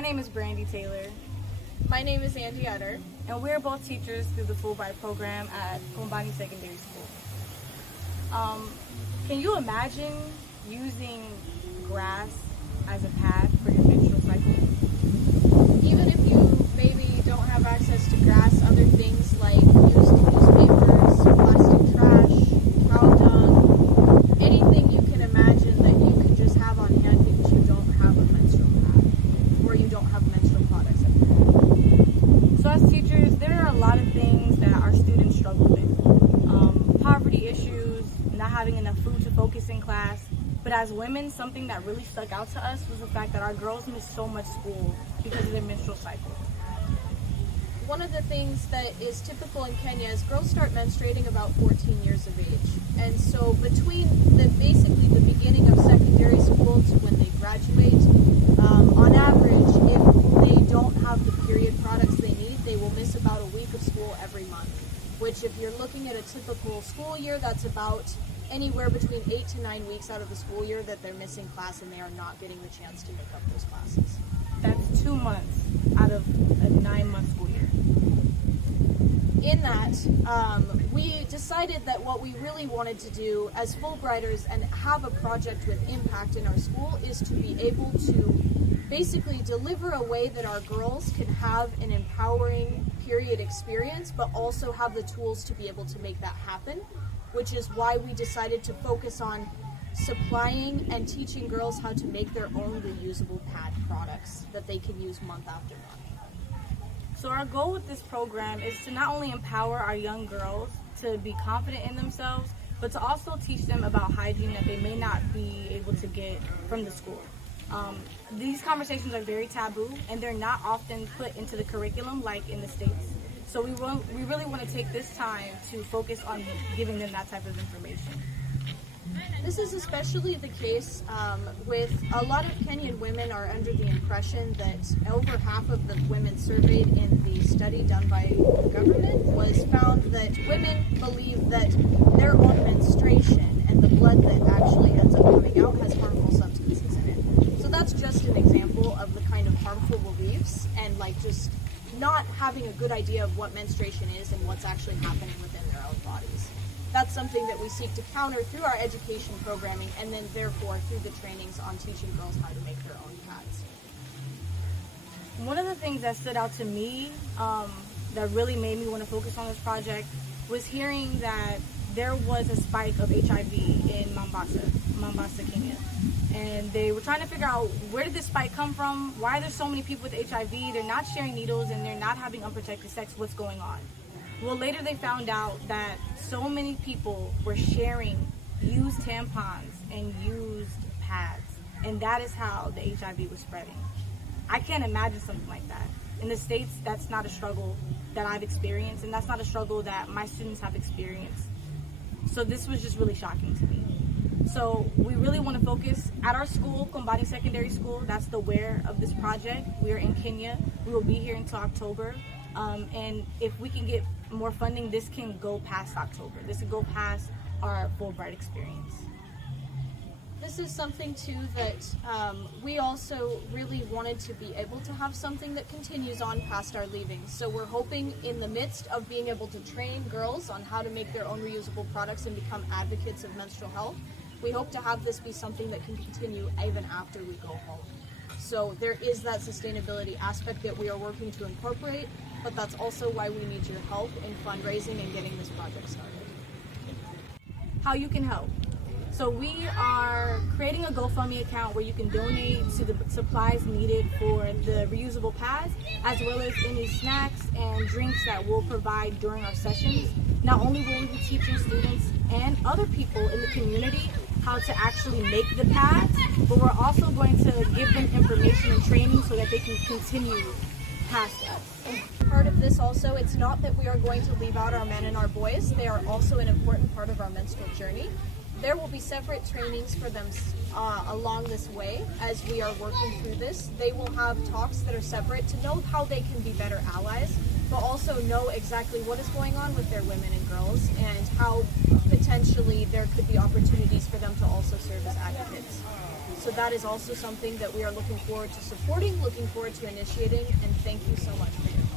My name is Brandi Taylor. My name is Andi, and we're both teachers through the Fulbright program at Kombani Secondary School. Can you imagine using grass as a pad for your menstrual cycle? Even if you maybe don't have access to grass, other things like used newspapers, plastic trash, cow dung, anything you can imagine that you can just have on hand because you don't have a menstrual pad or you don't have menstrual products at home. So as teachers, there are a lot of things that our students struggle with. Poverty issues, not having enough food to focus in class. But as women, something that really stuck out to us was the fact that our girls miss so much school because of their menstrual cycle. One of the things that is typical in Kenya is girls start menstruating about 14 years of age. And so between basically the beginning of secondary school to when they graduate, on average, if they don't have the period products they need, they will miss about a week of school every month. Which if you're looking at a typical school year, that's about anywhere between 8 to 9 weeks out of the school year that they're missing class and they are not getting the chance to make up those classes. That's 2 months out of a 9-month school year. In that, we decided that what we really wanted to do as Fulbrighters and have a project with impact in our school is to be able to basically deliver a way that our girls can have an empowering period experience, but also have the tools to be able to make that happen, which is why we decided to focus on supplying and teaching girls how to make their own reusable pad products that they can use month after month. So our goal with this program is to not only empower our young girls to be confident in themselves, but to also teach them about hygiene that they may not be able to get from the school. These conversations are very taboo, and they're not often put into the curriculum like in the States. So we really want to take this time to focus on giving them that type of information. This is especially the case with a lot of Kenyan women are under the impression that over half of the women surveyed in the study done by the government was found that women believe that their own menstruation and the blood that actually ends up coming out has harmful substances in it. So that's just an example of the kind of harmful beliefs and just not having a good idea of what menstruation is and what's actually happening within their own bodies. That's something that we seek to counter through our education programming and then therefore through the trainings on teaching girls how to make their own pads. One of the things that stood out to me that really made me want to focus on this project was hearing that there was a spike of HIV in Mombasa, Kenya. And they were trying to figure out, where did this spike come from? Why are there so many people with HIV? They're not sharing needles and they're not having unprotected sex. What's going on? Well, later they found out that so many people were sharing used tampons and used pads. And that is how the HIV was spreading. I can't imagine something like that. In the States, that's not a struggle that I've experienced, and that's not a struggle that my students have experienced. So this was just really shocking to me. So we really want to focus at our school, Kombani Secondary School. That's the where of this project. We are in Kenya. We will be here until October. And if we can get more funding, this can go past October. This can go past our Fulbright experience. This is something too that we also really wanted to be able to have something that continues on past our leaving. So we're hoping in the midst of being able to train girls on how to make their own reusable products and become advocates of menstrual health, we hope to have this be something that can continue even after we go home. So there is that sustainability aspect that we are working to incorporate, but that's also why we need your help in fundraising and getting this project started. How you can help. So we are creating a GoFundMe account where you can donate to the supplies needed for the reusable pads, as well as any snacks and drinks that we'll provide during our sessions. Not only will we be teaching students and other people in the community how to actually make the pads, but we're also going to give them information and training so that they can continue past us. Part of this also, it's not that we are going to leave out our men and our boys. They are also an important part of our menstrual journey. There will be separate trainings for them along this way as we are working through this. They will have talks that are separate to know how they can be better allies, but also know exactly what is going on with their women and girls and how potentially there could be opportunities for them to also serve as advocates. So that is also something that we are looking forward to supporting, looking forward to initiating, and thank you so much for your